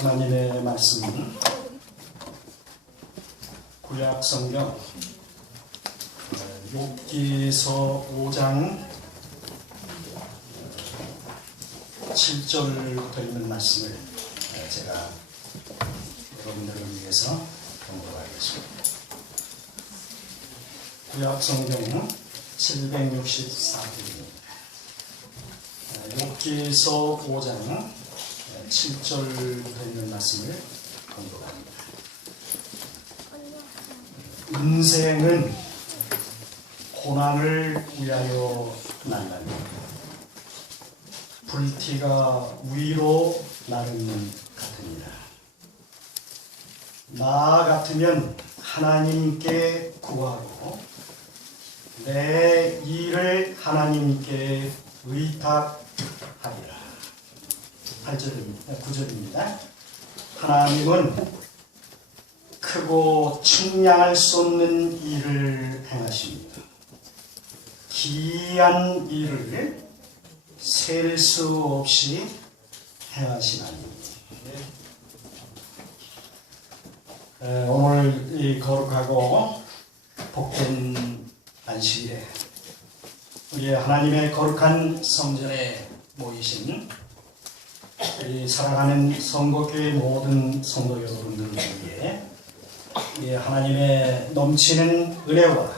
하나님의 말씀은 구약 성경 욥기서 5장 7절부터 있는 말씀을 제가 여러분들을 위해서 공부하겠습니다. 구약 성경 764페이지입니다. 욥기서 5장 7절부터 있는 말씀을 공부합니다. 인생은 고난을 위하여 날라니 불티가 위로 나르는 같으니라. 나 같으면 하나님께 구하고 내 일을 하나님께 의탁하리라. 8절입니다. 9절입니다. 하나님은 크고 측량할 수 없는 일을 행하십니다. 기이한 일을 셀 수 없이 행하시나니. 오늘 이 거룩하고 복된 안식일에 우리 하나님의 거룩한 성전에 모이신 우리 사랑하는 성곡교회 모든 성도 여러분들에게 하나님의 넘치는 은혜와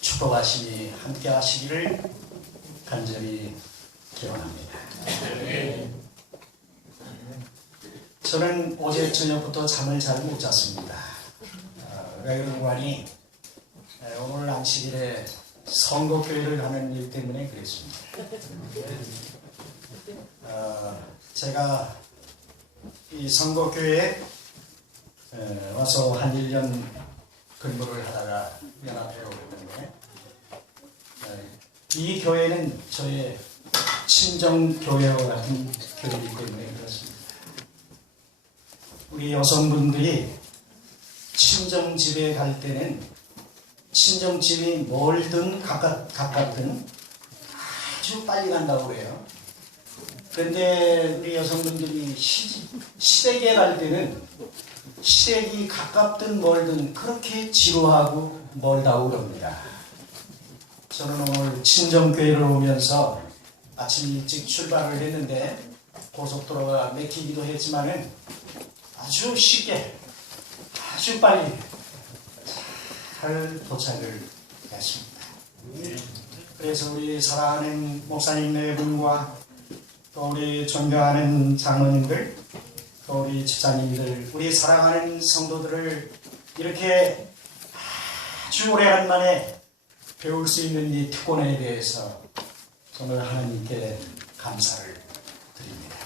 축복하심이 함께 하시기를 간절히 기원합니다. 저는 어제 저녁부터 잠을 잘 못 잤습니다. 왜 그런가 하니 오늘 안식일에 성곡교회를 가는 일 때문에 그랬습니다. 제가 이 성곡교회에 와서 한 1년 근무를 하다가 연합회에 오랬는데 이 교회는 저의 친정교회와 같은 교회이기 때문에 그렇습니다. 우리 여성분들이 친정집에 갈 때는 친정집이 멀든 가깝든 아주 빨리 간다고 해요. 그런데 우리 여성분들이 시댁에 갈 때는 시댁이 가깝든 멀든 그렇게 지루하고 멀다고 그럽니다. 저는 오늘 친정교회를 오면서 아침 일찍 출발을 했는데 고속도로가 막히기도 했지만은 아주 쉽게 아주 빨리 잘 도착을 했습니다. 그래서 우리 사랑하는 목사님 네 분과 또 우리 존경하는 장로님들 또 우리 집사님들 우리 사랑하는 성도들을 이렇게 아주 오래간만에 배울 수 있는 이 특권에 대해서 정말 하나님께 감사를 드립니다.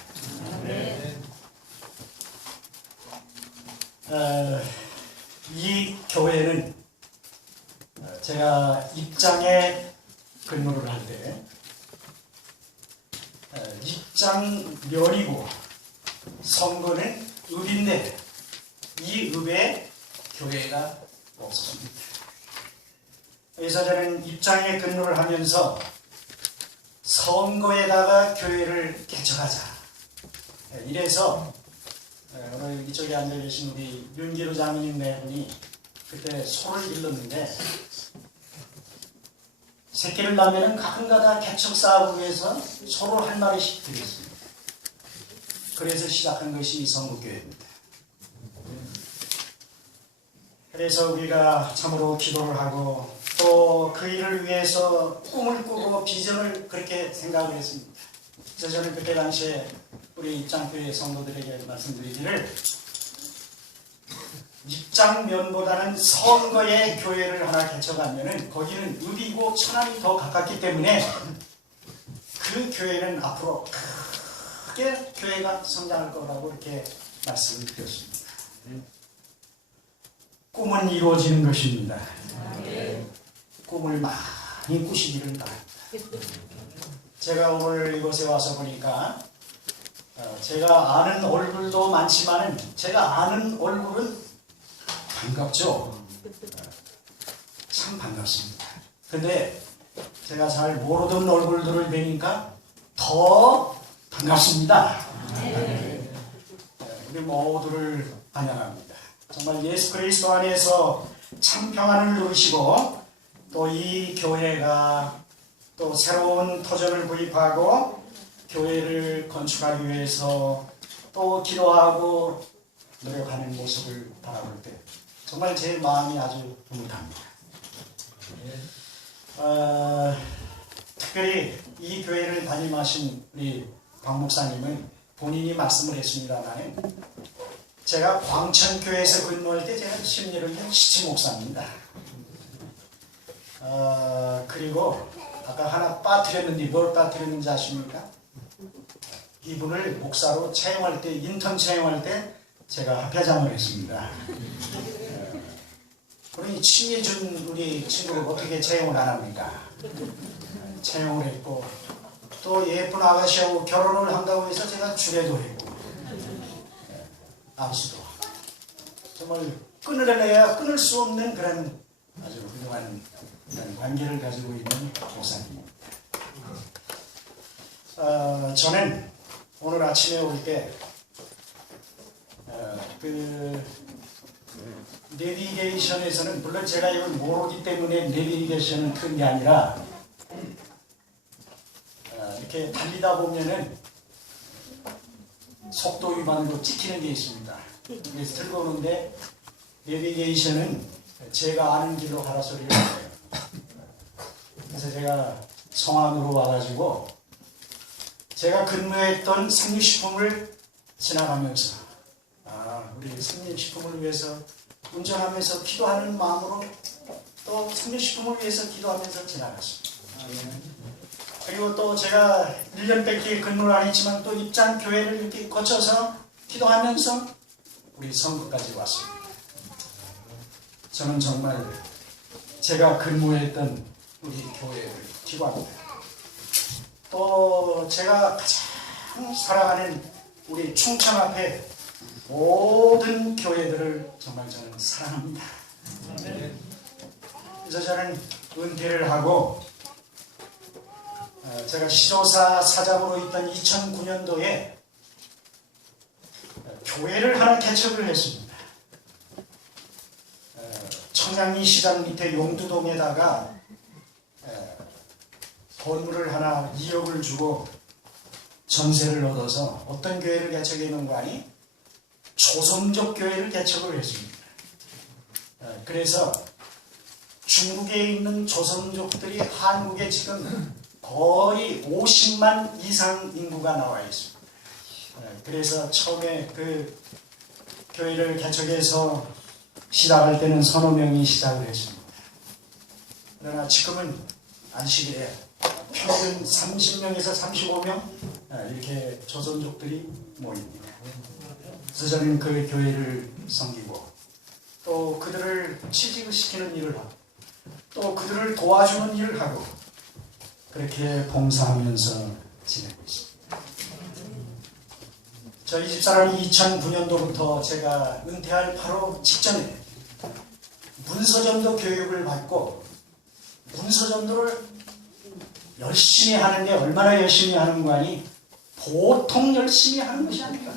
이 교회는 제가 입장에 근무를 할 때 입장면이고 선거는 읍인데 이 읍에 교회가 없었습니다. 그래서 저는 입장에 근무를 하면서 선거에다가 교회를 개척하자 이래서 오늘 이쪽에 앉아계신 우리 윤기로 장로님 네 분이 그때 소를 길렀는데 새끼를 낳으면 가끔가다 개척 사업을 위해서 소를 한 마리씩 드렸습니다. 그래서 시작한 것이 이 성북교회입니다. 그래서 우리가 참으로 기도를 하고 또 그 일을 위해서 꿈을 꾸고 비전을 그렇게 생각을 했습니다. 그래서 저는 그때 당시에 우리 입장교회 성도들에게 말씀드리기를 입장면보다는 선거의 교회를 하나 개척하면 거기는 읍이고 천안이 더 가깝기 때문에 그 교회는 앞으로 크게 교회가 성장할 거라고 이렇게 말씀을 드렸습니다. 꿈은 이루어지는 것입니다. 꿈을 많이 꾸시기를 바랍니다. 제가 오늘 이곳에 와서 보니까 제가 아는 얼굴도 많지만 제가 아는 얼굴은 반갑죠. 참 반갑습니다. 근데 제가 잘 모르던 얼굴들을 뵈니까 더 반갑습니다. 우리 모두를 환영합니다. 정말 예수 그리스도 안에서 참 평안을 누리시고 또 이 교회가 또 새로운 터전을 구입하고 교회를 건축하기 위해서 또 기도하고 노력하는 모습을 바라볼 때 정말 제 마음이 아주 흐뭇합니다. 특별히 이 교회를 담임하신 우리 박 목사님은 본인이 말씀을 했습니다만 제가 광천교회에서 근무할 때 제가 16년 시치 목사입니다. 그리고 아까 하나 빠뜨렸는데 뭘 빠뜨렸는지 아십니까? 이분을 목사로 채용할 때, 인턴 채용할 때 제가 합회장을 했습니다. 그러니 친해준 우리 친구를 어떻게 채용을 안 합니까? 채용을 했고 또 예쁜 아가씨하고 결혼을 한다고 해서 제가 주례도 했고 암수도 정말 끊으려야 끊을 수 없는 그런 아주 훌륭한 그런 관계를 가지고 있는 목사님입니다. 저는 오늘 아침에 올 때 내비게이션에서는 물론 제가 이걸 모르기 때문에 내비게이션은 큰 게 아니라 이렇게 달리다 보면은 속도 위반으로 찍히는 게 있습니다. 그래서 들고 오는데 내비게이션은 제가 아는 길로 가라 소리를 해요. 그래서 제가 성안으로 와가지고 제가 근무했던 삼립식품을 지나가면서 우리 삼립식품을 위해서 운전하면서 기도하는 마음으로 또 삼립식품을 위해서 기도하면서 지나갔습니다. 그리고 또 제가 1년밖에 근무를 안 했지만 또 입장교회를 이렇게 거쳐서 기도하면서 우리 성부까지 왔습니다. 저는 정말 제가 근무했던 우리 교회를 기도합니다. 또 제가 가장 사랑하는 우리 충청 앞에 모든 교회들을 정말 저는 사랑합니다. 그래서 저는 은퇴를 하고 제가 시조사 사장으로 있던 2009년도에 교회를 하나 개척을 했습니다. 청량리 시장 밑에 용두동에다가 건물을 하나 2억을 주고 전세를 얻어서 어떤 교회를 개척해 놓은 거 아니? 조선족 교회를 개척을 했습니다. 그래서 중국에 있는 조선족들이 한국에 지금 거의 50만 이상 인구가 나와 있습니다. 그래서 처음에 그 교회를 개척해서 시작할 때는 서너 명이 시작을 했습니다. 그러나 지금은 안식일에 평균 30명에서 35명 이렇게 조선족들이 모입니다. 그래서 저는 그 교회를 섬기고 또 그들을 취직을 시키는 일을 하고 또 그들을 도와주는 일을 하고 그렇게 봉사하면서 지내고 있습니다. 저희 집사람이 2009년도부터 제가 은퇴할 바로 직전에 문서전도 교육을 받고 문서전도를 열심히 하는데 얼마나 열심히 하는 거 아니? 보통 열심히 하는 것이 아닙니다.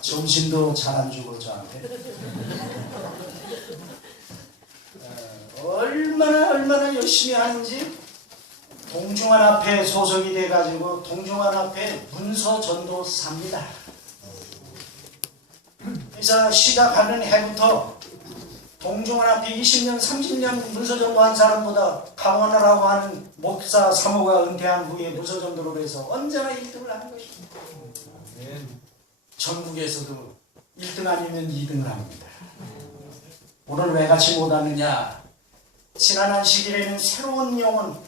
점심도 잘 안 주고 저한테 얼마나 열심히 하는지 동중환 앞에 소속이 돼가지고 동중환 앞에 문서전도 삽니다. 그래서 시작하는 해부터 동중환 앞에 20년 30년 문서전도 한 사람보다 강원하라고 하는 목사 사모가 은퇴한 후에 문서전도로 해서 언제나 1등을 하는 것입니다. 전국에서도 1등 아니면 2등을 합니다. 오늘 왜 같이 못하느냐? 지난 안식일에는 새로운 영혼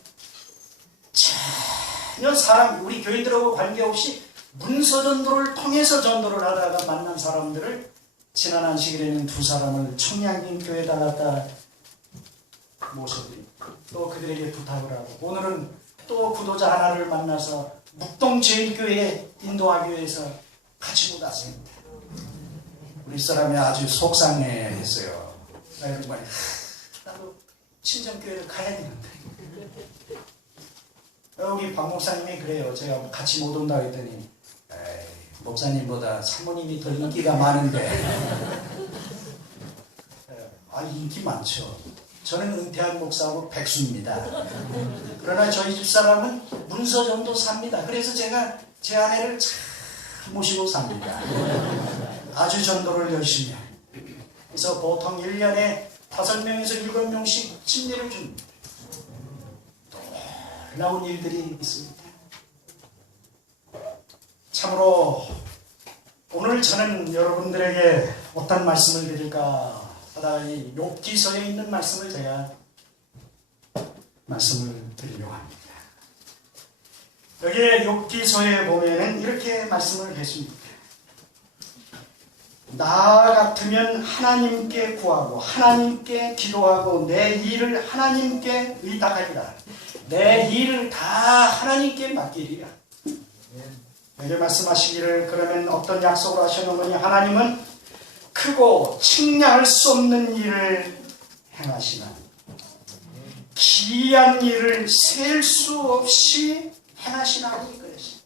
전혀 사람 우리 교인들하고 관계없이 문서전도를 통해서 전도를 하다가 만난 사람들을 지난 안식일에는 두 사람을 청량리 교회에다 갖다 모셔드리고 또 그들에게 부탁을 하고 오늘은 또 구도자 하나를 만나서 묵동제일교회에 인도하기 위해서 같이 못왔습니다. 우리 사람이 아주 속상해했어요. 나도 친정교회를 가야 되는데 우리 박 목사님이 그래요. 제가 같이 못 온다 했더니 에이, 목사님보다 사모님이 더 인기가 많은데 인기 많죠. 저는 은퇴한 목사하고 백수입니다. 그러나 저희 집사람은 문서 정도 삽니다. 그래서 제가 제 아내를 잘 모시고 삽니다. 아주 전도를 열심히 해요. 그래서 보통 1년에 5명에서 7명씩 침례를 줍니다. 놀라운 일들이 있습니다. 참으로 오늘 저는 여러분들에게 어떤 말씀을 드릴까 하다 이 욥기서에 있는 말씀을 제가 말씀을 드리려고 합니다. 여기에 욥기서에 보면은 이렇게 말씀을 했습니다. 나 같으면 하나님께 구하고 하나님께 기도하고 내 일을 하나님께 의탁하리라. 내 일을 다 하나님께 맡기리라. 여기 말씀하시기를 그러면 어떤 약속을 하셨느냐. 하나님은 크고 측량할 수 없는 일을 행하시나 기이한 일을 셀 수 없이 행하시나니 그랬습니다.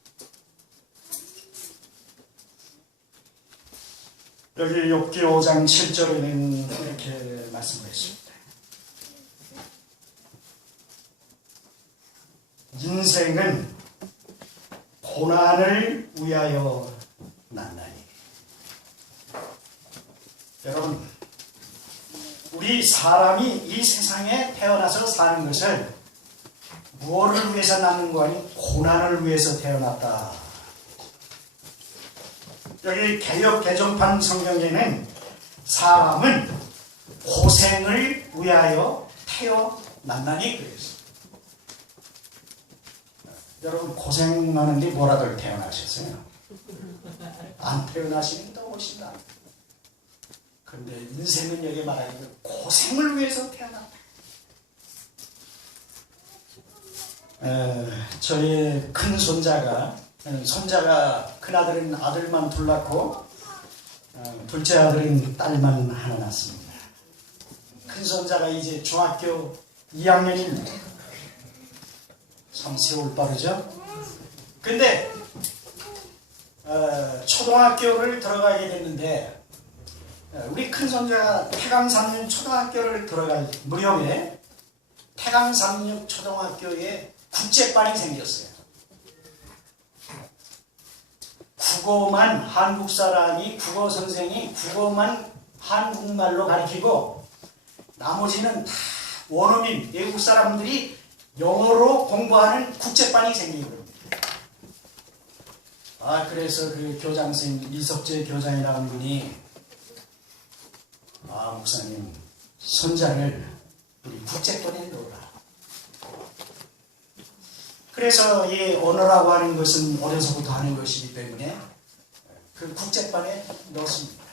여기 욥기 5장 7절에는 이렇게 말씀을 했습니다. 인생은 고난을 위하여 났나니. 여러분, 우리 사람이 이 세상에 태어나서 사는 것을 무엇을 위해서 낳는 거 아니 고난을 위해서 태어났다. 여기 개역 개정판 성경에는 사람은 고생을 위하여 태어났나니 그랬어요. 여러분 고생하는데 뭐라도 태어나셨어요? 안 태어나시는 더 멋있다. 근데 인생은 여기 말하기를 고생을 위해서 태어났다. 저희 큰 손자가 큰아들은 아들만 둘 낳고 둘째 아들은 딸만 하나 낳았습니다. 큰 손자가 이제 중학교 2학년입니다. 참 세월 빠르죠? 근데 초등학교를 들어가게 됐는데 우리 큰 손자가 태강상륙 초등학교를 들어갈 무렵에 태강상륙 초등학교에 국제반이 생겼어요. 국어만 한국 사람이 국어 선생이 국어만 한국말로 가르치고 나머지는 다 원어민 외국 사람들이 영어로 공부하는 국제반이 생긴 겁니다. 그래서 그 교장 선생님 이석재 교장이라는 분이 목사님 손자를 우리 국제반에 넣어라. 그래서 이 언어라고 하는 것은 어려서부터 하는 것이기 때문에 그 국제반에 넣었습니다.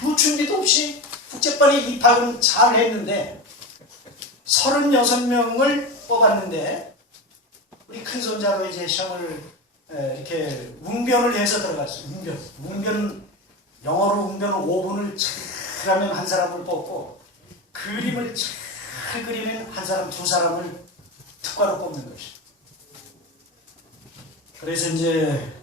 아무 준비도 없이 국제반에 입학은 잘 했는데 36명을 뽑았는데 우리 큰손자도 이제 시험을 이렇게 웅변을 해서 들어갔어요. 웅변 영어로 웅변을 5분을 잘 하면 한 사람을 뽑고 그림을 잘 그리면 한 사람 두 사람을 특과로 뽑는 것이죠. 그래서 이제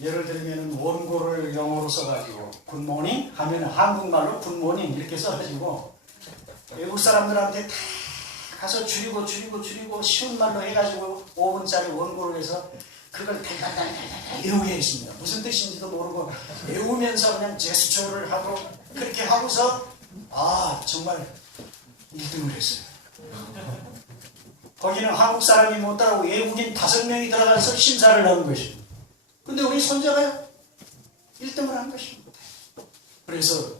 예를 들면 원고를 영어로 써가지고 굿모닝 하면 한국말로 굿모닝 이렇게 써가지고 외국 사람들한테 다 가서 줄이고 쉬운 말로 해가지고 5분짜리 원고를 해서 그걸 달달달 외우게 했습니다. 무슨 뜻인지도 모르고 외우면서 그냥 제스처를 하고 그렇게 하고서 정말 1등을 했어요. 거기는 한국 사람이 못 따라오고 외국인 5명이 들어가서 심사를 하는 것입니다. 근데 우리 손자가 1등을 한 것입니다. 그래서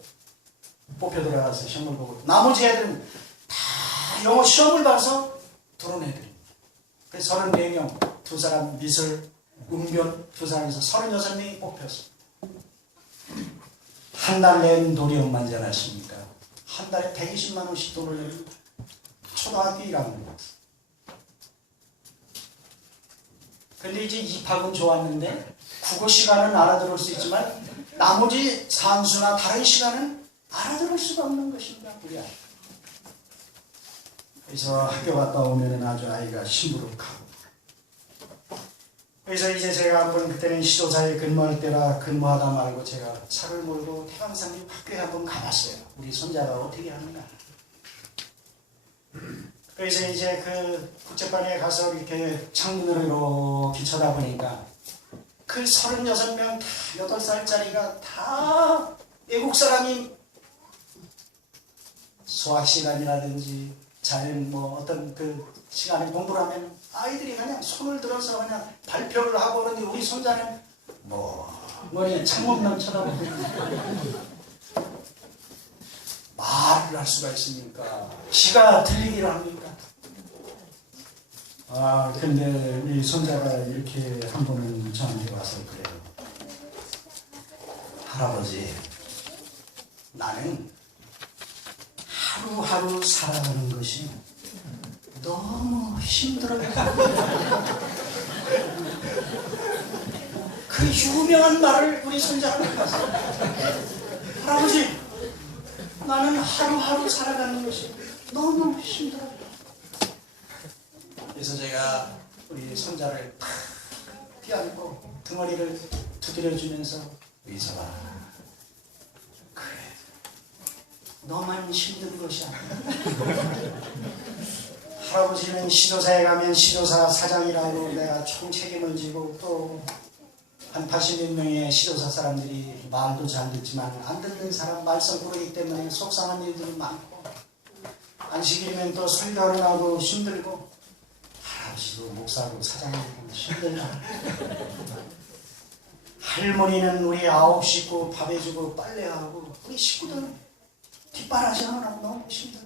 뽑혀 들어가서 시험을 보고 나머지 애들은 다 영어 시험을 봐서 들어온 애들입니다. 그래서 34명, 두 사람 미술, 웅변 두 사람에서 36명이 뽑혔습니다. 한 달 낸 돈이 얼마인지 아십니까? 한 달에 120만 원씩 돈을 냅니다. 초등학교 1학년. 근데 이제 입학은 좋았는데 국어 시간은 알아들을 수 있지만 나머지 산수나 다른 시간은 알아들을 수가 없는 것입니다. 우리 아이. 그래서 학교 갔다 오면은 아주 아이가 시무룩하고. 그래서 이제 제가 한번 그때는 시도사에 근무할 때라 근무하다 말고 제가 차를 몰고 태광산림 학교에 한번 가봤어요. 우리 손자가 어떻게 하는가. 그래서 이제 그 국제반에 가서 이렇게 창문으로 이렇게 쳐다보니까 그 36명 다 8살짜리가 다 외국 사람이 수학 시간이라든지 자연 뭐 어떤 그 시간에 공부를 하면 아이들이 그냥 손을 들어서 그냥 발표를 하고 그러는데 우리 손자는 뭐 머리에 창문만 쳐다보고 말을 할 수가 있습니까? 귀가 들리기를 합니까? 아 근데 우리 손자가 이렇게 한 번은 저한테 와서 그래요. 할아버지, 나는 하루하루 살아가는 것이 너무 힘들어요. 그 유명한 말을 우리 손자가 했어요. 할아버지, 나는 하루하루 살아가는 것이 너무 힘들어요. 그래서 제가 우리 손자를 탁 뛰어안고 등허리를 두드려주면서 의사가 그래, 너만 힘든 것이 아니야. 할아버지는 시도사에 가면 시도사 사장이라고 내가 총 책임을 지고 또 한 80몇 명의 시도사 사람들이 말도 잘 듣지만 안 듣는 사람 말썽 부르기 때문에 속상한 일들이 많고 안식일이면 또 설교를 하고 힘들고 할아버지도 목사고 사장이고 힘들다. 할머니는 우리 9 식구 밥 해주고 빨래하고 우리 식구들 뒷바라지 하느라고 너무 힘들어.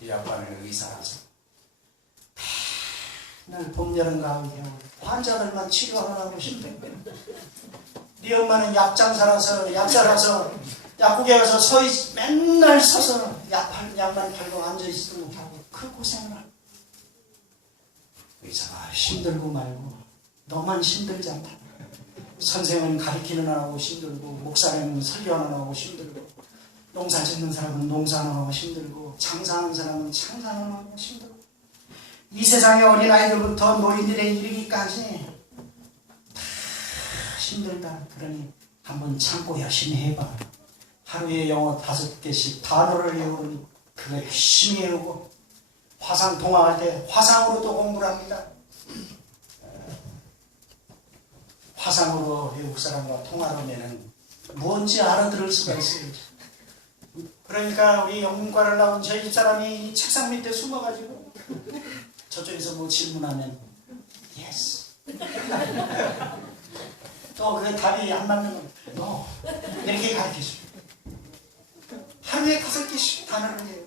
우리 아빠는 의사라서 맨날 봄, 여름, 가을, 겨울 환자들만 치료하느라고 힘들고 네 엄마는 약장사라서 약사라서 약국에 가서 맨날 서서 약만 팔고 앉아있지도 못하고 그 고생을 하고 의사가 힘들고 말고 너만 힘들지 않다. 선생은 가르치는 하고 힘들고 목사는 설교하는 하고 힘들고 농사 짓는 사람은 농사하는 하고 힘들고 장사하는 사람은 장사하는 하고 힘들고 이 세상의 어린아이들부터 노인들에 이르기까지 다 힘들다. 그러니 한번 참고 열심히 해봐. 하루에 영어 5개씩 단어를 외우니 그거 열심히 외우고 화상 통화할 때 화상으로도 공부를 합니다. 화상으로 외국 사람과 통화를 하면은 뭔지 알아들을 수가 있어요. 그러니까 우리 영문과를 나온 저희 집사람이 책상 밑에 숨어가지고 저쪽에서 뭐 질문하면 yes 또 그 답이 안 맞는 no 이렇게 가르쳐줘요. 하루에 5개씩 단어를 해요.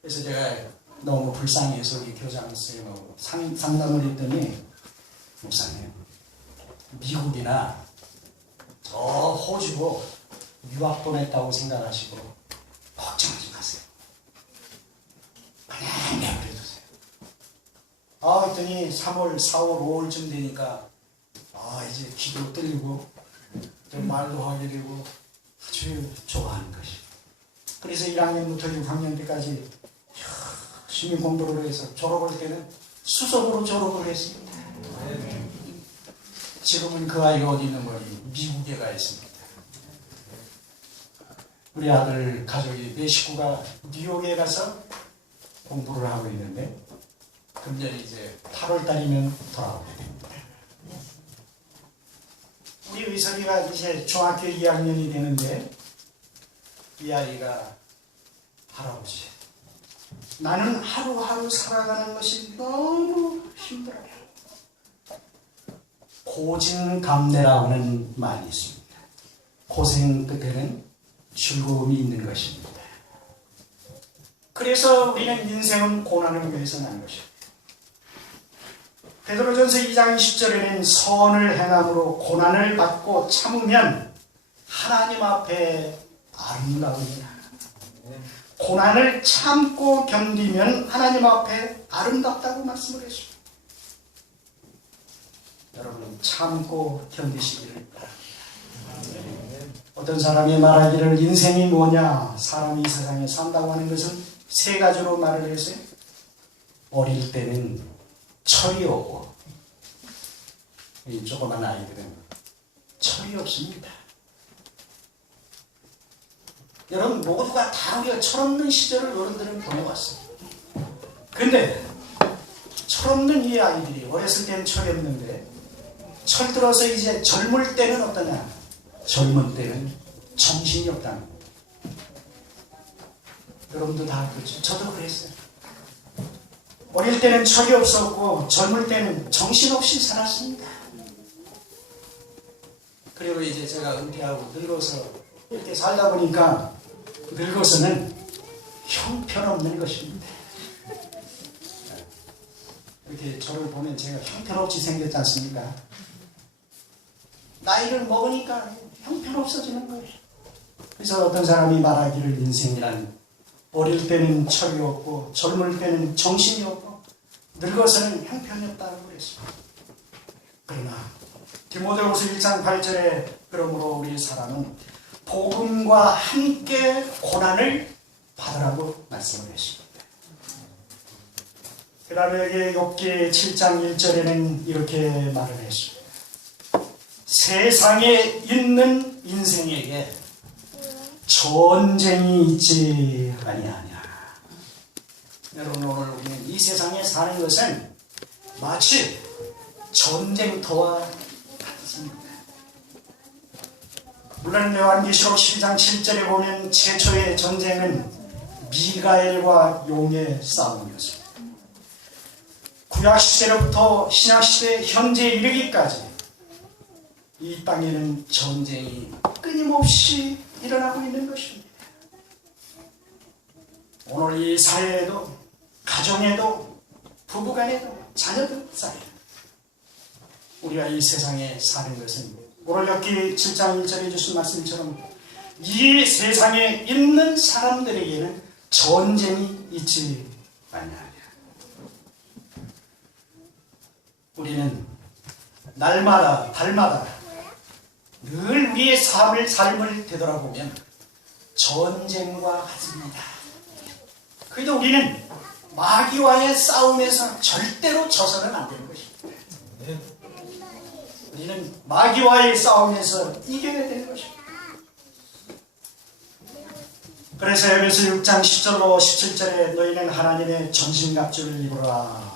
그래서 제가 너무 불쌍해서 우리 교장 선생님하고 상담을 했더니 목사님, 미국이나 저 호주로 유학 보냈다고 생각하시고 걱정하지 마세요. 그냥 내버려두세요. 그랬더니 3월, 4월, 5월쯤 되니까 이제 귀도 떨리고 좀 말도 하게 되고 아주 좋아하는 것이. 그래서 1학년부터 6학년 때까지 열심히 공부를 해서 졸업할 때는 수석으로 졸업을 했습니다. 지금은 그 아이가 어디 있는 거니? 미국에 가 있습니다. 우리 아들 가족이 내 식구가 뉴욕에 가서 공부를 하고 있는데 금년이 이제 8월 달이면 돌아오게 됩니다. 우리 의석이가 이제 중학교 2학년이 되는데 이 아이가 할아버지, 나는 하루하루 살아가는 것이 너무 힘들어요. 고진감래라고 하는 말이 있습니다. 고생 끝에는 즐거움이 있는 것입니다. 그래서 우리는 인생은 고난을 위해서 난 것입니다. 베드로전서 2장 10절에는 선을 행함으로 고난을 받고 참으면 하나님 앞에 아름다우니라. 고난을 참고 견디면 하나님 앞에 아름답다고 말씀을 했습니다. 여러분 참고 견디시기를 바랍니다. 어떤 사람이 말하기를 인생이 뭐냐, 사람이 이 세상에 산다고 하는 것은 세 가지로 말을 했어요. 어릴 때는 철이 없고, 이 조그만 아이들은 철이 없습니다. 여러분 모두가 다 우리가 철없는 시절을 어른들은 보내왔어요. 근데 철없는 이 아이들이 어렸을 때는 철이 없는데 철들어서 이제 젊을 때는 어떠냐? 젊은 때는 정신이 없다는 거예요. 여러분도 다 그렇죠. 저도 그랬어요. 어릴 때는 철이 없었고 젊을 때는 정신없이 살았습니다. 그리고 이제 제가 은퇴하고 늙어서 이렇게 살다 보니까 늙어서는 형편없는 것입니다. 이렇게 저를 보면 제가 형편없이 생겼지 않습니까? 나이를 먹으니까 형편없어지는 거예요. 그래서 어떤 사람이 말하기를 인생이란 어릴 때는 철이 없고 젊을 때는 정신이 없고 늙어서는 형편이 없다고 그랬습니다. 그러나 디모데후서 1장 8절에 그러므로 우리 사람은 복음과 함께 고난을 받으라고 말씀을 했습니다. 그 다음에 여기 욥기 7장 1절에는 이렇게 말을 했습니다. 세상에 있는 인생에게 전쟁이 있지 아니하냐. 여러분 오늘 우리는 이 세상에 사는 것은 마치 전쟁터와 같습니다. 물론 요한계시록 12장 7절에 보면 최초의 전쟁은 미가엘과 용의 싸움이었습니다. 구약시대로부터 신약시대 현재 이르기까지 이 땅에는 전쟁이 끊임없이 일어나고 있는 것입니다. 오늘 이 사회에도 가정에도 부부간에도 자녀들 사이에 우리가 이 세상에 사는 것은 오늘 욥기 7장 1절에 주신 말씀처럼 이 세상에 있는 사람들에게는 전쟁이 있지 아니하냐. 우리는 날마다 달마다 늘 우리의 삶을 되돌아보면 전쟁과 같습니다. 그래도 우리는 마귀와의 싸움에서 절대로 져서는 안 되는 것입니다. 우리는 마귀와의 싸움에서 이겨야 되는 것입니다. 그래서 에베소 6장 10절로 17절에 너희는 하나님의 전신갑주를 입으라.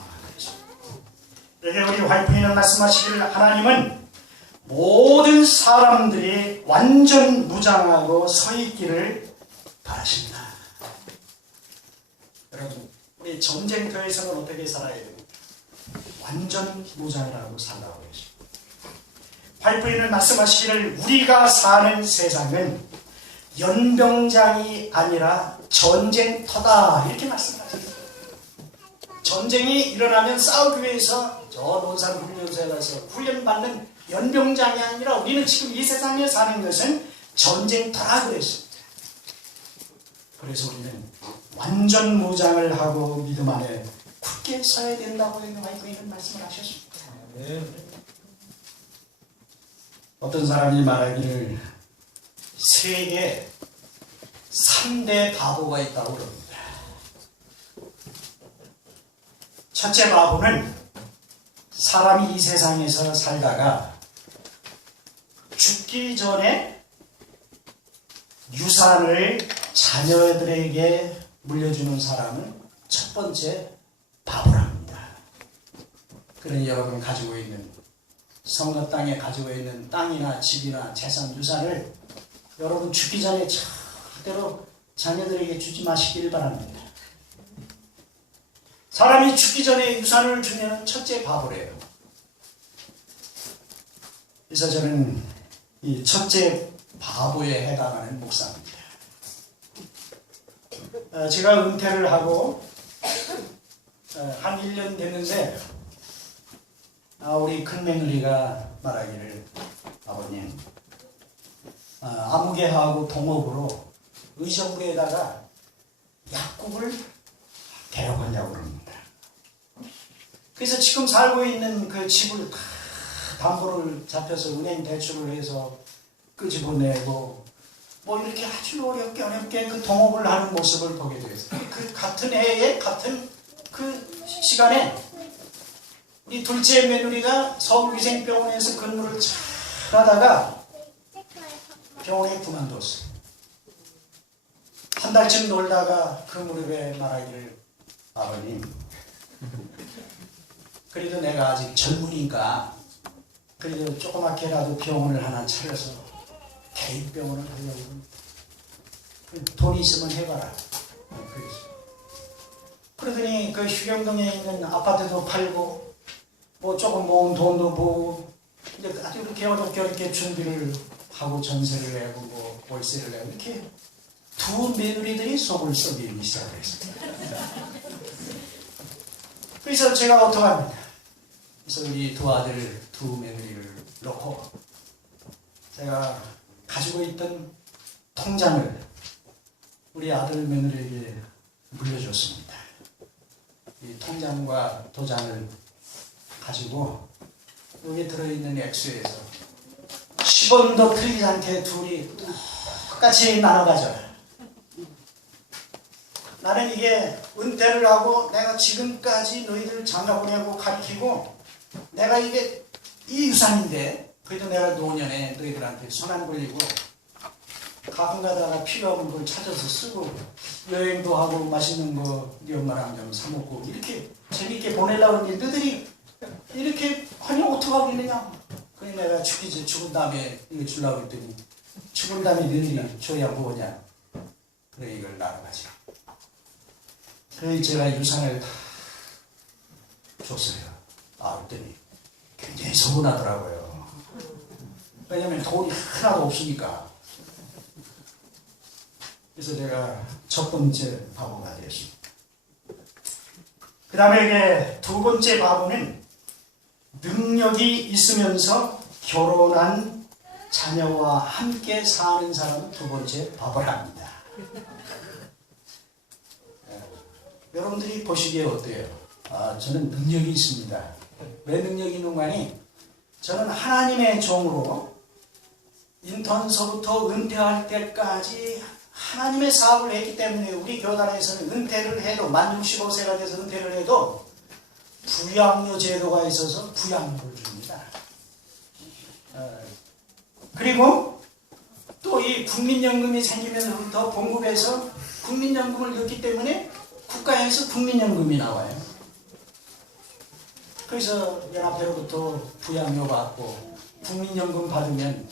여기 우리 와이프님은 말씀하시기를 하나님은 모든 사람들이 완전 무장하고 서 있기를 바라십니다. 여러분, 우리 전쟁터에서는 어떻게 살아야 됩니까? 완전 무장을 하고 살라고 계십니다. 와이프님은 말씀하시기를 우리가 사는 세상은 연병장이 아니라 전쟁터다 이렇게 말씀하셨어요. 전쟁이 일어나면 싸우기 위해서 저 논산훈련소에 가서 훈련받는 연병장이 아니라 우리는 지금 이 세상에 사는 것은 전쟁터라 그랬습니다. 그래서 우리는 완전 무장을 하고 믿음 안에 굳게 서야 된다고 하나님은 말씀을 하셨습니다. 어떤 사람이 말하기를 세계 3대 바보가 있다고 그럽니다. 첫째 바보는 사람이 이 세상에서 살다가 죽기 전에 유산을 자녀들에게 물려주는 사람은 첫 번째 바보랍니다. 그러니 여러분 가지고 있는 선거 땅에 가지고 있는 땅이나 집이나 재산, 유산을 여러분 죽기 전에 절대로 자녀들에게 주지 마시길 바랍니다. 사람이 죽기 전에 유산을 주면 첫째 바보래요. 그래서 저는 이 첫째 바보에 해당하는 목사입니다. 제가 은퇴를 하고 한 1년 됐는데 우리 큰 며느리가 말하기를 아버님 아무개하고 동업으로 의정부에다가 약국을 개업하려고 그럽니다. 그래서 지금 살고 있는 그 집을 다 담보를 잡혀서 은행 대출을 해서 끄집어내고 뭐 이렇게 아주 어렵게 그 동업을 하는 모습을 보게 되었어요. 그 같은 해에 같은 그 시간에 우리 둘째 며느리가 서울위생병원에서 근무를 잘 하다가 병원에 그만뒀어요. 한 달쯤 놀다가 그 무렵에 말하기를, 아버님, 그래도 내가 아직 젊으니까 그래도 조그맣게라도 병원을 하나 차려서 개인병원을 하려고 합니다. 돈이 있으면 해봐라. 그러더니 그 휴경동에 있는 아파트도 팔고 뭐 조금 모은 돈도 보고 이제 아주 이렇게 어렵게 준비를 하고 전세를 내고 뭐 월세를 내고 이렇게 두 며느리들이 속을 썩이기 시작했어요. 그래서 제가 어떡합니까? 그래서 우리 두 아들 두 며느리를 놓고 제가 가지고 있던 통장을 우리 아들 며느리에게 물려줬습니다. 이 통장과 도장을 가지고 여기 들어있는 액수에서 10원도 틀리지 않게 둘이 똑같이 나눠가죠. 나는 이게 은퇴를 하고 내가 지금까지 너희들 장가 보내고 가르치고 내가 이게 이 유산인데 그래도 내가 노년에 너희들한테 손 안 걸리고 가끔 가다가 필요한 걸 찾아서 쓰고 여행도 하고 맛있는 거 네 엄마랑 좀 사 먹고 이렇게 재밌게 보내려고 하는데 너희들이 이렇게 아니 어떻게 하겠느냐. 그래 내가 죽은 다음에 이거 주려고 했더니 죽은 다음에 너희들이 줘야 뭐냐. 그래 이걸 나눠가지고 그래 제가 유산을 다 줬어요. 그랬더니 굉장히 서운하더라고요. 왜냐면 돈이 하나도 없으니까. 그래서 제가 첫 번째 바보가 되었습니다. 그 다음에 이게 두 번째 바보는 능력이 있으면서 결혼한 자녀와 함께 사는 사람은 두 번째 바보랍니다. 여러분들이 보시기에 어때요? 저는 능력이 있습니다. 왜 능력이 있는 거니? 저는 하나님의 종으로 인턴서부터 은퇴할 때까지 하나님의 사업을 했기 때문에 우리 교단에서는 은퇴를 해도 만 65세가 돼서 은퇴를 해도 부양료 제도가 있어서 부양료를 줍니다. 그리고 또 이 국민연금이 생기면서부터 봉급에서 국민연금을 넣기 때문에 국가에서 국민연금이 나와요. 그래서 연합회로부터 부양료 받고 국민연금 받으면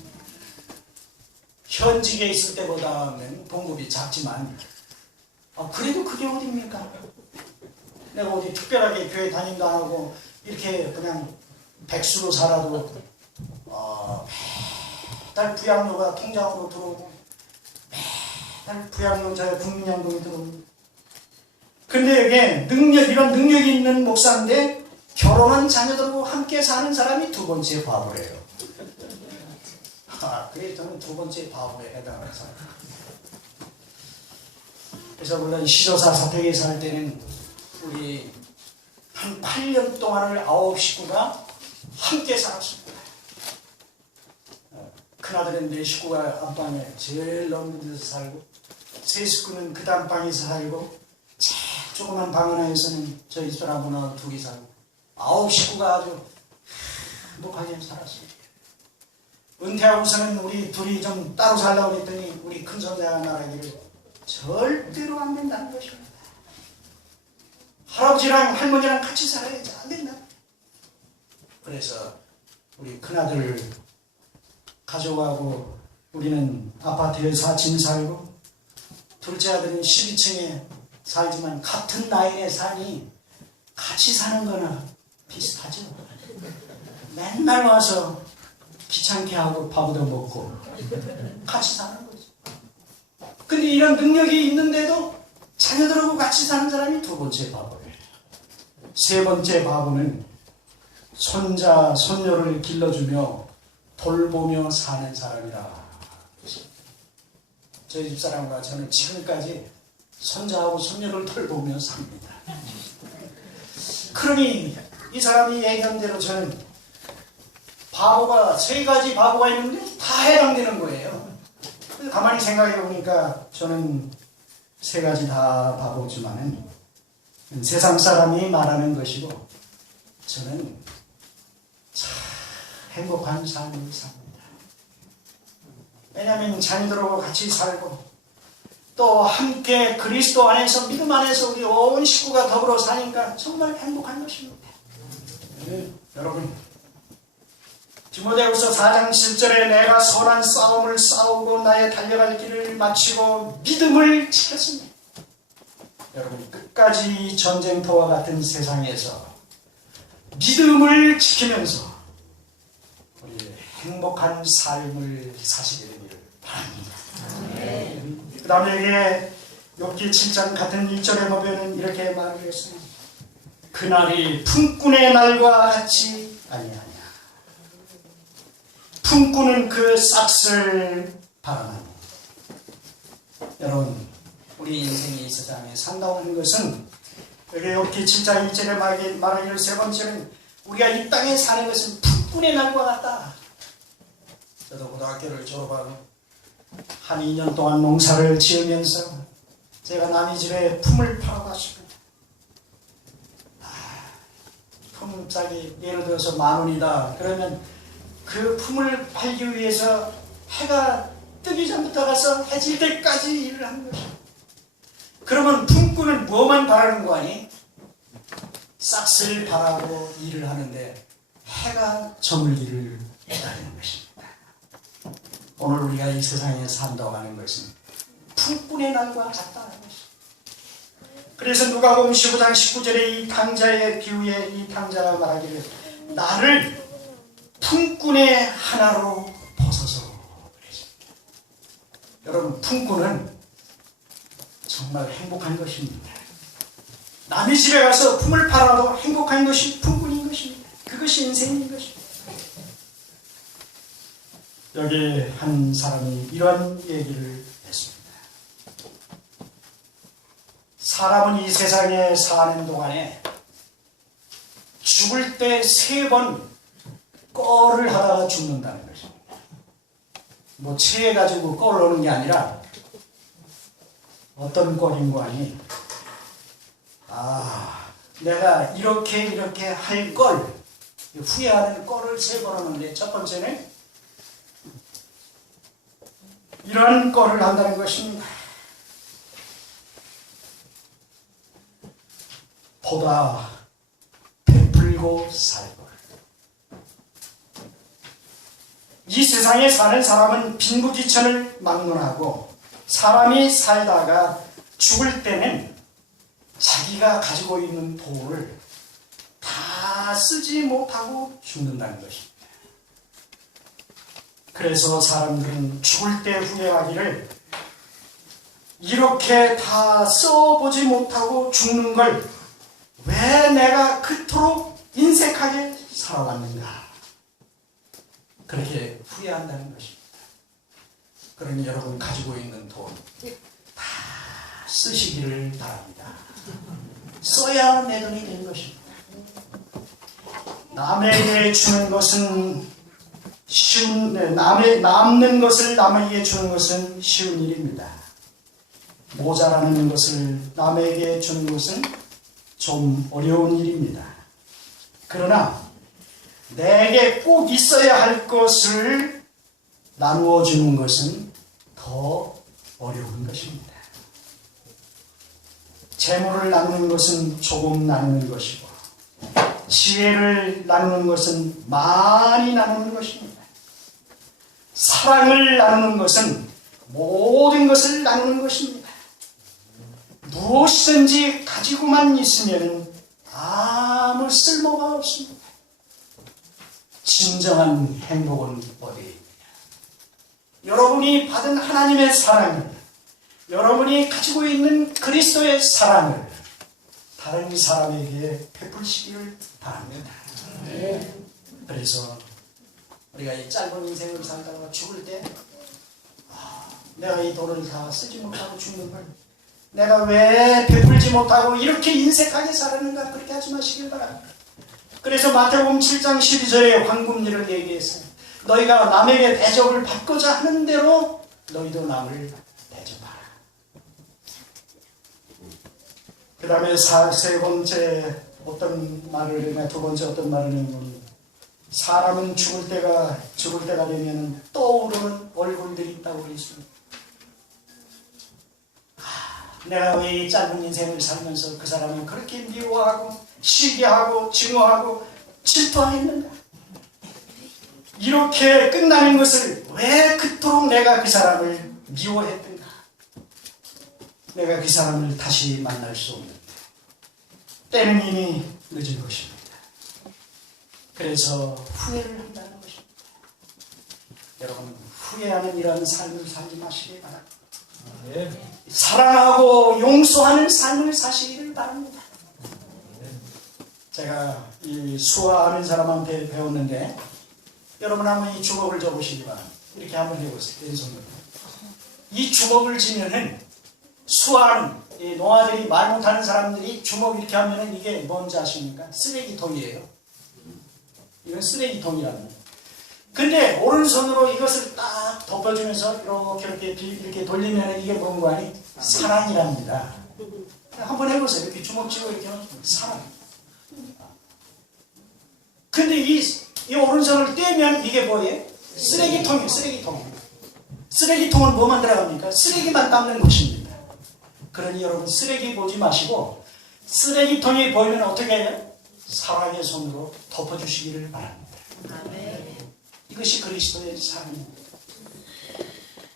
현직에 있을 때보다는 봉급이 작지만 그래도 그게 어딥니까? 내가 어디 특별하게 교회 다님도 안 하고 이렇게 그냥 백수로 살아도 매달 부양료가 통장으로 들어오고 매달 부양료자의 국민연금이 들어옵니다. 근데 이게 이런 능력이 있는 목사인데 결혼한 자녀들하고 함께 사는 사람이 두 번째 바보래요. 그래서 저는 두 번째 바보에 해당하는 사람. 그래서 물론 시조사 사택에 살 때는 우리 한 8년 동안을 9 식구가 함께 살았습니다. 큰아들은 4 식구가 안방에 제일 넓은 데서 살고 세 식구는 그 다음 방에서 살고 제일 조그만 방 하나에서는 저희 집사람하고 2개 살고 9 식구가 아주 행복하게 살았습니다. 은퇴하고서는 우리 둘이 좀 따로 살라고 했더니 우리 큰손자가 말하기를 절대로 안 된다는 것입니다. 할아버지랑 할머니랑 같이 살아야지 안 된다. 그래서 우리 큰아들 가져가고 우리는 아파트에 4층 살고 둘째 아들은 12층에 살지만 같은 라인에 사니 같이 사는 거나 비슷하죠. 맨날 와서 귀찮게 하고 밥도 먹고 같이 사는 거죠. 근데 이런 능력이 있는데도 자녀들하고 같이 사는 사람이 두 번째 바보예요. 세 번째 바보는 손자, 손녀를 길러주며 돌보며 사는 사람이라. 저희 집사람과 저는 지금까지 손자하고 손녀를 돌보며 삽니다. 그러니 이 사람이 얘기한 대로 저는 바보가 3가지 바보가 있는데 다 해당되는 거예요. 가만히 생각해 보니까 저는 세 가지 다 바보지만은 세상 사람이 말하는 것이고 저는 참 행복한 삶을 삽니다. 왜냐하면 자녀들하고 같이 살고 또 함께 그리스도 안에서 믿음 안에서 우리 온 식구가 더불어 사니까 정말 행복한 것입니다. 여러분 디모데후서 4장 7절에 내가 선한 싸움을 싸우고 나의 달려갈 길을 마치고 믿음을 지켰습니다. 여러분 끝까지 전쟁터와 같은 세상에서 믿음을 지키면서 우리 행복한 삶을 사시게 되기를 바랍니다. 그 다음에 욥기 7장 같은 1절에 보면 이렇게 말을 했어요. 그날이 품꾼의 날과 같이 아니하냐. 품꾼은 그 싹을 바라나니. 여러분 우리 인생의 이 세상에 산다는 것은 여기 욥기 7장 2절에 말하기를 세 번째는 우리가 이 땅에 사는 것은 품꾼의 날과 같다. 저도 고등학교를 졸업하고 한 2년 동안 농사를 지으면서 제가 남의 집에 품을 팔아봤습니다. 품짝이 예를 들어서 10,000원이다. 그러면 그 품을 팔기 위해서 해가 뜨기 전부터 가서 해질 때까지 일을 하는 것입니다. 그러면 품꾼은 뭐만 바라는 거 아니? 싹쓸 바라고 일을 하는데 해가 저물기를 기다리는 것입니다. 오늘 우리가 이 세상에 산다고 하는 것은 품꾼의 날과 같다는 것입니다. 그래서 누가복음 15장 19절에 이 탕자의 비유에 이 탕자가 말하기를 나를 품꾼의 하나로 벗어서 그랬습니다. 여러분 품꾼은 정말 행복한 것입니다. 남의 집에 가서 품을 팔아도 행복한 것이 품꾼인 것입니다. 그것이 인생인 것입니다. 여기 한 사람이 이런 얘기를 했습니다. 사람은 이 세상에 사는 동안에 죽을 때 3번 꼴을 하다가 죽는다는 것입니다. 뭐 체해가지고 꼴을 오는 게 아니라 어떤 꼴인 거 아니? 내가 이렇게 할 걸 후회하는 꼴을 3번 하는데 첫 번째는 이런 꼴을 한다는 것입니다. 보다 베풀고 살고. 이 세상에 사는 사람은 빈부귀천을 막론하고 사람이 살다가 죽을 때는 자기가 가지고 있는 돈을 다 쓰지 못하고 죽는다는 것입니다. 그래서 사람들은 죽을 때 후회하기를 이렇게 다 써보지 못하고 죽는 걸 왜 내가 그토록 인색하게 살아왔는가 그렇게 후회한다는 것입니다. 그러니 여러분 가지고 있는 돈 다 쓰시기를 바랍니다. 써야 내 돈이 된 것입니다. 남에게 주는 것은 남는 것을 남에게 주는 것은 쉬운 일입니다. 모자라는 것을 남에게 주는 것은 좀 어려운 일입니다. 그러나 내게 꼭 있어야 할 것을 나누어 주는 것은 더 어려운 것입니다. 재물을 나누는 것은 조금 나누는 것이고 지혜를 나누는 것은 많이 나누는 것입니다. 사랑을 나누는 것은 모든 것을 나누는 것입니다. 무엇이든지 가지고만 있으면 아무 쓸모가 없습니다. 진정한 행복은 어디에 있느냐? 여러분이 받은 하나님의 사랑을, 여러분이 가지고 있는 그리스도의 사랑을 다른 사람에게 베풀시기를 바랍니다. 그래서 우리가 이 짧은 인생을 살다가 죽을 때 내가 이 돈을 다 쓰지 못하고 죽는 걸 내가 왜 베풀지 못하고 이렇게 인색하게 살았는가 그렇게 하지 마시길 바랍니다. 그래서 마태복음 7장 12절에 황금리를 얘기했어요. 너희가 남에게 대접을 받고자 하는 대로 너희도 남을 대접하라. 그 다음에 세 번째 어떤 말을 했냐, 두 번째 어떤 말을 했냐면, 사람은 죽을 때가 되면 떠오르는 얼굴들이 있다고 그랬습니다. 내가 왜 이 짧은 인생을 살면서 그 사람을 그렇게 미워하고 시기하고 증오하고 질투하겠는가? 이렇게 끝나는 것을 왜 그토록 내가 그 사람을 미워했던가? 내가 그 사람을 다시 만날 수 없는데 때는 이미 늦은 것입니다. 그래서 후회를 한다는 것입니다. 여러분, 후회하는 이런 삶을 살지 마시기 바랍니다. 사랑하고 용서하는 삶을 사시기를 바랍니다. 제가 이 수화하는 사람한테 배웠는데, 여러분 한번 이 주먹을 져보시기 바랍니다. 이렇게 한번 해보세요. 왼손으로. 이 주먹을 쥐면은 수화하는 이 농아들이 말 못하는 사람들이 주먹 이렇게 하면은 이게 뭔지 아십니까? 쓰레기통이에요. 이건 쓰레기통이랍니다. 근데 오른손으로 이것을 딱 덮어주면서 이렇게 돌리면 이게 뭔가 아니? 사랑이랍니다. 한번 해보세요. 이렇게 주먹 쥐고 이렇게 하면 사랑. 근데 이 오른손을 떼면 이게 뭐예요? 쓰레기통이에요. 쓰레기통. 쓰레기통은 뭐만 들어갑니까? 쓰레기만 담는 곳입니다. 그러니 여러분, 쓰레기 보지 마시고 쓰레기통이 보이면 어떻게 해요? 사랑의 손으로 덮어주시기를 바랍니다. 아멘. 이것이 그리스도의 삶입니다.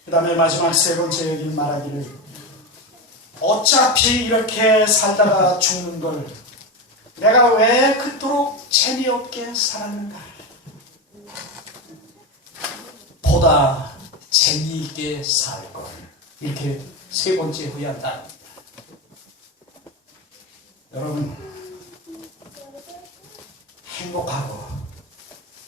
그 다음에 마지막 세 번째 여기 말하기를, 어차피 이렇게 살다가 죽는 걸 내가 왜 그토록 재미없게 살았는가? 보다 재미있게 살 걸. 이렇게 세 번째 후회한다. 여러분, 행복하고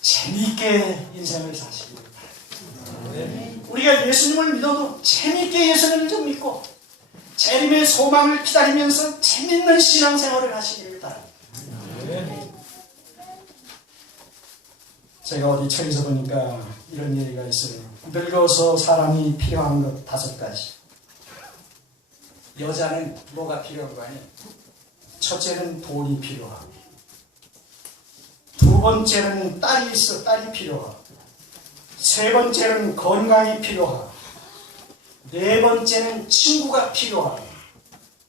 재미있게 인생을 사시길 바랍니다. 우리가 예수님을 믿어도 재미있게 예수님을 좀 믿고 재림의 소망을 기다리면서 재미있는 신앙생활을 하시길 바랍니다. 제가 어디 책에서 보니까 이런 얘기가 있어요. 늙어서 사람이 필요한 것 5가지. 여자는 뭐가 필요한 거 아니에요? 첫째는 돈이 필요하고, 두 번째는 딸이 있어, 딸이 필요하고, 세 번째는 건강이 필요하고, 네 번째는 친구가 필요하고,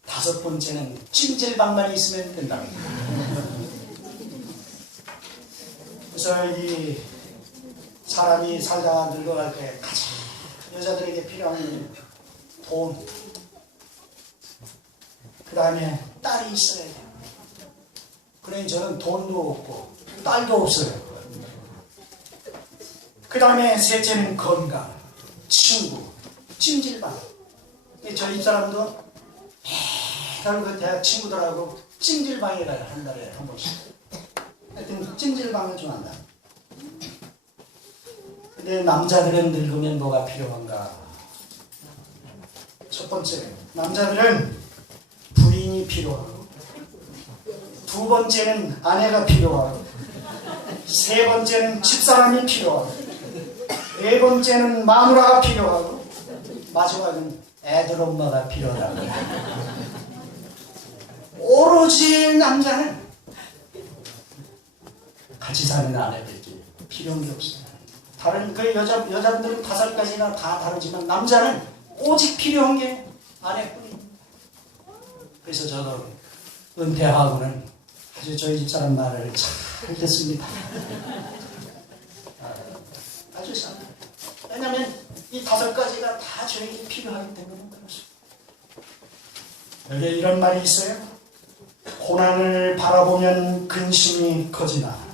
다섯 번째는 찜질방만 있으면 된답니다. 그래서 이 사람이 살다가 늙어갈 때 가장 여자들에게 필요한 건 돈, 그 다음에 딸이 있어야 돼요. 그러니 저는 돈도 없고 딸도 없어요. 그 다음에 셋째는 건강, 친구, 찜질방. 저희 사람도 매달 그 대학 친구들하고 찜질방에 가요. 한 달에 한 번씩. 하여튼 찜질방을 좋아한다. 근데 남자들은 늙으면 뭐가 필요한가? 첫 번째, 남자들은 부인이 필요하고, 두 번째는 아내가 필요하고, 세 번째는 집사람이 필요하고, 네 번째는 마누라가 필요하고, 마지막은 애들 엄마가 필요하다. 오로지 남자는 같이 사는 아내들끼리 필요한 게 없어요. 다른 그 여자분들은 5가지나 다 다르지만 남자는 오직 필요한 게 아내뿐입니다. 그래서 저도 은퇴하고는 아주 저희 집사람 말을 잘 듣습니다. 아주 잘. 왜냐하면 이 5가지가 다 저에게 필요하기 때문에 그렇습니다. 여기에 이런 말이 있어요. 고난을 바라보면 근심이 커지나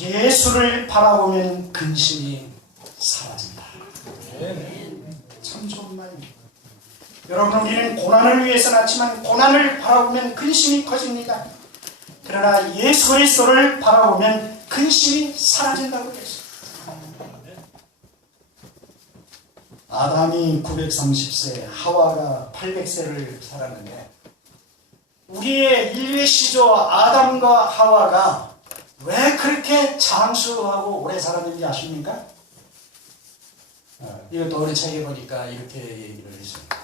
예수를 바라보면 근심이 사라진다. 참 좋은 말입니다. 여러분, 우리는 고난을 위해서 낳지만 고난을 바라보면 근심이 커집니다. 그러나 예수 그리스도를 바라보면 근심이 사라진다고 했습니다. 아담이 930세, 하와가 800세를 살았는데, 우리의 인류의 시조 아담과 하와가 왜 그렇게 장수하고 오래 살았는지 아십니까? 이것도 어느 책에 보니까 이렇게 얘기를 했습니다.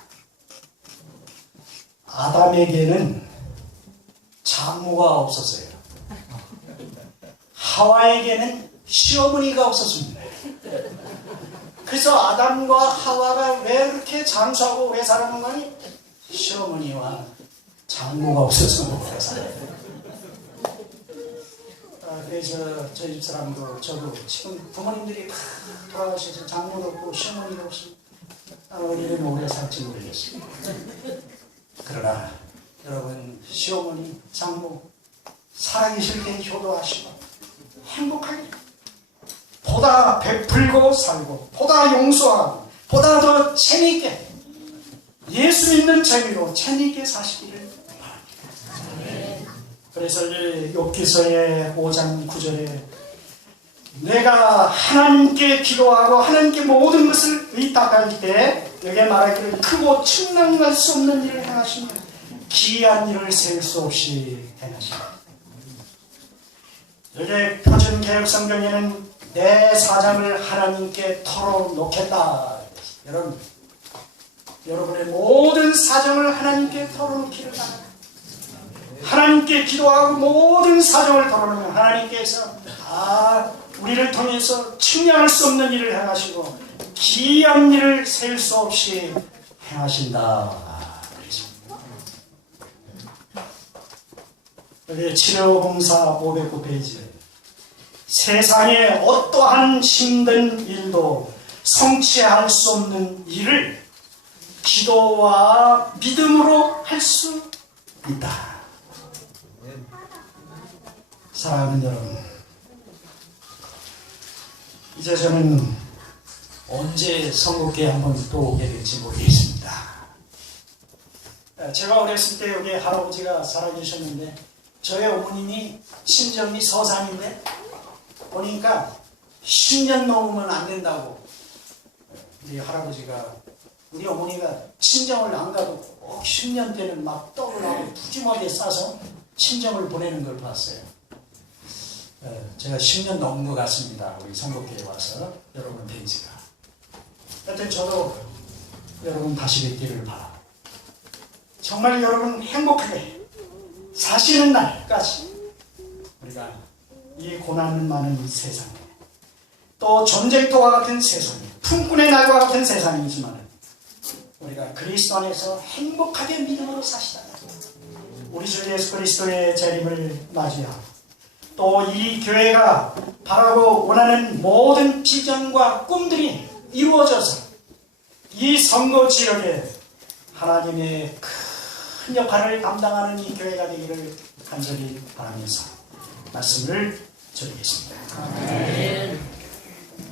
아담에게는 장모가 없었어요. 하와에게는 시어머니가 없었습니다. 그래서 아담과 하와가 왜 이렇게 장수하고 오래 살아는 거니? 시어머니와 장모가 없어서 오래 살아요. 그래서 저희 집 사람도 저도 지금 부모님들이 다 돌아가셔서 장모도 없고 시어머니도 없이 우리는 오래 살지 모르겠습니다. 그러나 여러분 시어머니, 장모 살아계실 때 효도하시고 행복하게 보다 베풀고 살고 보다 용서하고 보다 더 재미있게 예수 믿는 재미로 재미있게 사시기를 바랍니다. 그래서 욥기서의 5장 9절에 내가 하나님께 기도하고 하나님께 모든 것을 의탁할 때 여기에 말하기를 크고 측량할 수 없는 일을 행하시며 기이한 일을 셀 수 없이 행하시며 여기 표준 개혁 성경에는 내 사정을 하나님께 털어놓겠다. 여러분의 모든 사정을 하나님께 털어놓기를 바랍니다. 하나님께 기도하고 모든 사정을 털어놓으면 하나님께서 우리를 통해서 측량할 수 없는 일을 행하시고 기이한 일을 셀 수 없이 행하신다. 여기 치료봉사 509페이지에 세상에 어떠한 힘든 일도 성취할 수 없는 일을 기도와 믿음으로 할 수 있다. 사랑하는 여러분, 이제 저는 언제 선곡회에 한번 또 오게 될지 모르겠습니다. 제가 어렸을 때 여기 할아버지가 살아계셨는데 저희 어머님이 친정이 서산인데 보니까 10년 넘으면 안 된다고 우리 할아버지가 우리 어머니가 친정을 안 가도 꼭 10년 때는 막 떡을 하고 푸짐하게 싸서 친정을 보내는 걸 봤어요. 제가 10년 넘은 것 같습니다. 우리 선곡회에 와서 여러분 뵌 지가. 하여튼 저도 여러분 다시 뵙기를 바랍니다. 정말 여러분 행복하게 사시는 날까지 우리가 이 고난 많은 세상에 또 전쟁터와 같은 세상에 품꾼의 날과 같은 세상이지만 우리가 그리스도 안에서 행복하게 믿음으로 사시다가 우리 주 예수 그리스도의 재림을 맞이하고 또 이 교회가 바라고 원하는 모든 비전과 꿈들이 이루어져서 이 선거 지역에 하나님의 큰 역할을 감당하는 이 교회가 되기를 간절히 바라면서 말씀을 드리겠습니다. 아멘.